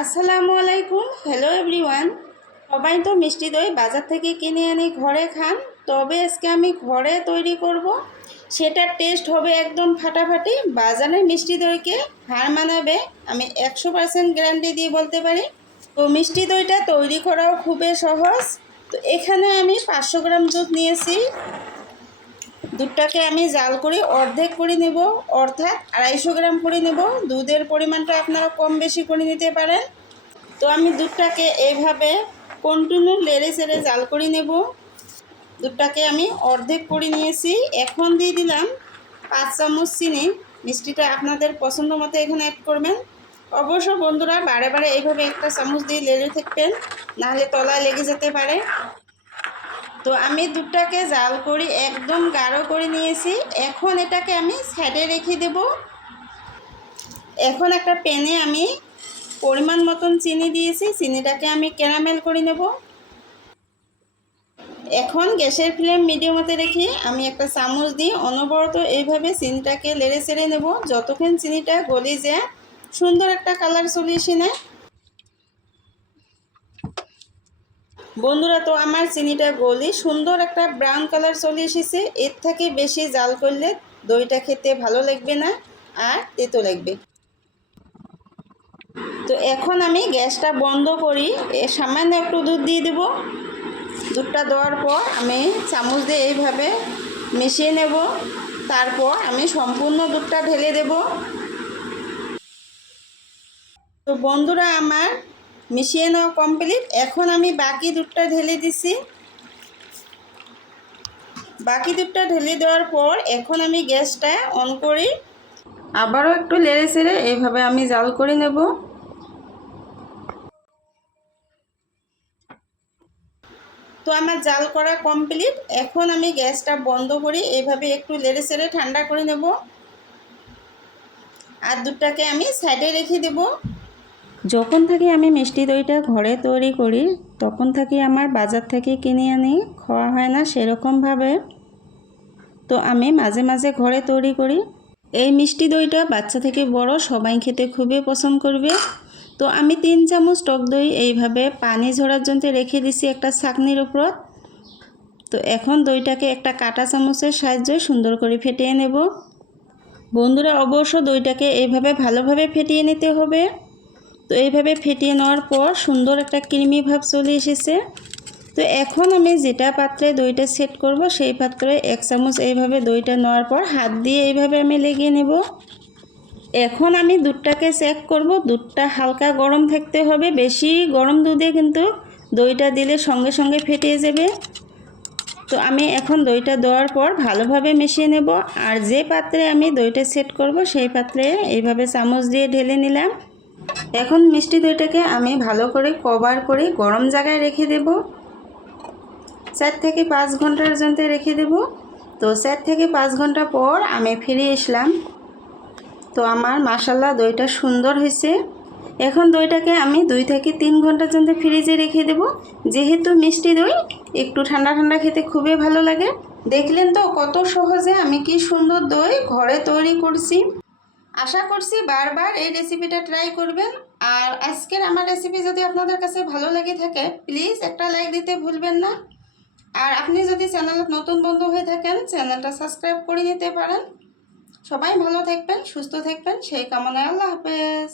আসসালামু আলাইকুম। Hello everyone. সবাই তো মিষ্টি দই বাজার থেকে কিনে এনে ঘরে খান, তবে আজকে আমি ঘরে তৈরি করব। সেটার টেস্ট হবে একদম ফাটাফাটি। বাজারের মিষ্টি দইকে হার মানাবে, আমি 100% গ্যারান্টি দিয়ে বলতে পারি। তো মিষ্টি দইটা তৈরি করাও খুবই সহজ। তো এখানে আমি 500 গ্রাম দুধ নিয়েছি। দুধটাকে আমি জাল করে অর্ধেক করে নেব, অর্থাৎ 250 গ্রাম করে নেব। দুধের পরিমাণটা আপনারা কম বেশি করে নিতে পারেন। তো আমি দুধটাকে এইভাবে কন্টিনিউ লেড়ে চেড়ে জাল করে নেব। দুধটাকে আমি অর্ধেক করে নিয়েছি। এখন দিয়ে দিলাম 5 চামচ চিনি। মিষ্টিটা আপনাদের পছন্দ মতো এখানে অ্যাড করবেন। অবশ্য বন্ধুরা বারে বারে এইভাবে একটা চামচ দিয়ে লেড়ে থাকবেন, নাহলে তলায় লেগে যেতে পারে। তো আমি দুধটাকে জাল করি একদম গাঢ় করে নিয়েছি। এখন এটাকে আমি সাইডে রেখে দেব। এখন একটা প্যানে আমি পরিমাণ মতন চিনি দিয়েছি, চিনিটাকে আমি ক্যারামেল করে নেব। এখন গ্যাসের ফ্লেম মিডিয়ামতে রেখে আমি একটা চামচ দিয়ে অনবরত এইভাবে চিনিটাকে লেড়ে চেড়ে নেব, যতক্ষণ চিনিটা গলে যায়, সুন্দর একটা কালার চলে আসে না। বন্ধুরা, তো আমার চিনিটা গলে সুন্দর একটা ব্রাউন কালার চলে এসেছে। এর থেকে বেশি জাল করলে দইটা খেতে ভালো লাগবে না, আর তেতো লাগবে। তো এখন আমি গ্যাসটা বন্ধ করি, সামান্য একটু দুধ দিয়ে দেব। দুধটা দেওয়ার পর আমি চামচ দিয়ে এইভাবে মিশিয়ে নেব। তারপর আমি সম্পূর্ণ দুধটা ঢেলে দেব। তো বন্ধুরা, আমার মিশিয়ে নেওয়া কমপ্লিট। এখন আমি বাকি দুধটা ঢেলে দিছি। বাকি দুধটা ঢেলে দেওয়ার পর এখন আমি গ্যাসটা অন করি, আবারও একটু নেড়ে চেড়ে এইভাবে আমি জাল করে নেব। তো আমার জাল করা কমপ্লিট। এখন আমি গ্যাসটা বন্ধ করি, এইভাবে একটু নেড়ে চেড়ে ঠান্ডা করে নেব। আর দুধটাকে আমি সাইডে রেখে দেব। যখন থেকে আমি মিষ্টি দইটা ঘরে তৈরি করি, তখন থেকে আমার বাজার থেকে কিনে আনি খাওয়া হয় না সেরকমভাবে। তো আমি মাঝে মাঝে ঘরে তৈরি করি। এই মিষ্টি দইটা বাচ্চা থেকে বড় সবাই খেতে খুবই পছন্দ করবে। তো আমি 3 চামচ টক দই এইভাবে পানি ঝরার জন্য রেখে দিছি একটা ছাঁকনির উপর। তো এখন দইটাকে একটা কাঁটা চামচের সাহায্যে সুন্দর করে ফেটিয়ে নেব। বন্ধুরা, অবশ্য দইটাকে এইভাবে ভালোভাবে ফেটিয়ে নিতে হবে। তো এইভাবে ফেটিয়ে নেওয়ার পর সুন্দর একটা ক্রিমি ভাব চলে এসেছে। তো এখন আমি যেটা পাত্রে দইটা সেট করব, সেই পাত্রে 1 চামচ এইভাবে দইটা নেওয়ার পর হাত দিয়ে এইভাবে আমি লেগিয়ে নেব। এখন আমি দুধটাকে চেক করব। দুধটা হালকা গরম থাকতে হবে, বেশি গরম দুধে কিন্তু দইটা দিলে সঙ্গে সঙ্গে ফেটে যাবে। তো আমি এখন দইটা দেওয়ার পর ভালোভাবে মিশিয়ে নেব। আর যে পাত্রে আমি দইটা সেট করব, সেই পাত্রে এইভাবে চামচ দিয়ে ঢেলে নিলাম। এখন মিষ্টি দইটাকে আমি ভালো করে কভার করে গরম জায়গায় রেখে দেব। 4 থেকে 5 ঘন্টার জন্য রেখে দেব। তো 4 থেকে 5 ঘন্টা পর আমি ফিরে আসলাম। তো আমার মাশাআল্লাহ দইটা সুন্দর হয়েছে। এখন দইটাকে আমি 2 থেকে 3 ঘন্টার জন্য ফ্রিজে রেখে দেব। যেহেতু মিষ্টি দই একটু ঠান্ডা ঠান্ডা খেতে খুবই ভালো লাগে। দেখলেন তো কত সহজে আমি কি সুন্দর দই ঘরে তৈরি করছি। আশা করছি বারবার এই রেসিপিটা ট্রাই করবেন। আর আজকের আমার রেসিপি যদি আপনাদের কাছে ভালো লেগে থাকে, প্লিজ একটা লাইক দিতে ভুলবেন না। আর আপনি যদি চ্যানেলে নতুন বন্ধু হয়ে থাকেন, চ্যানেলটা সাবস্ক্রাইব করে নিতে পারেন। সবাই ভালো থাকবেন, সুস্থ থাকবেন, সেই কামনায় আল্লাহ হাফেজ।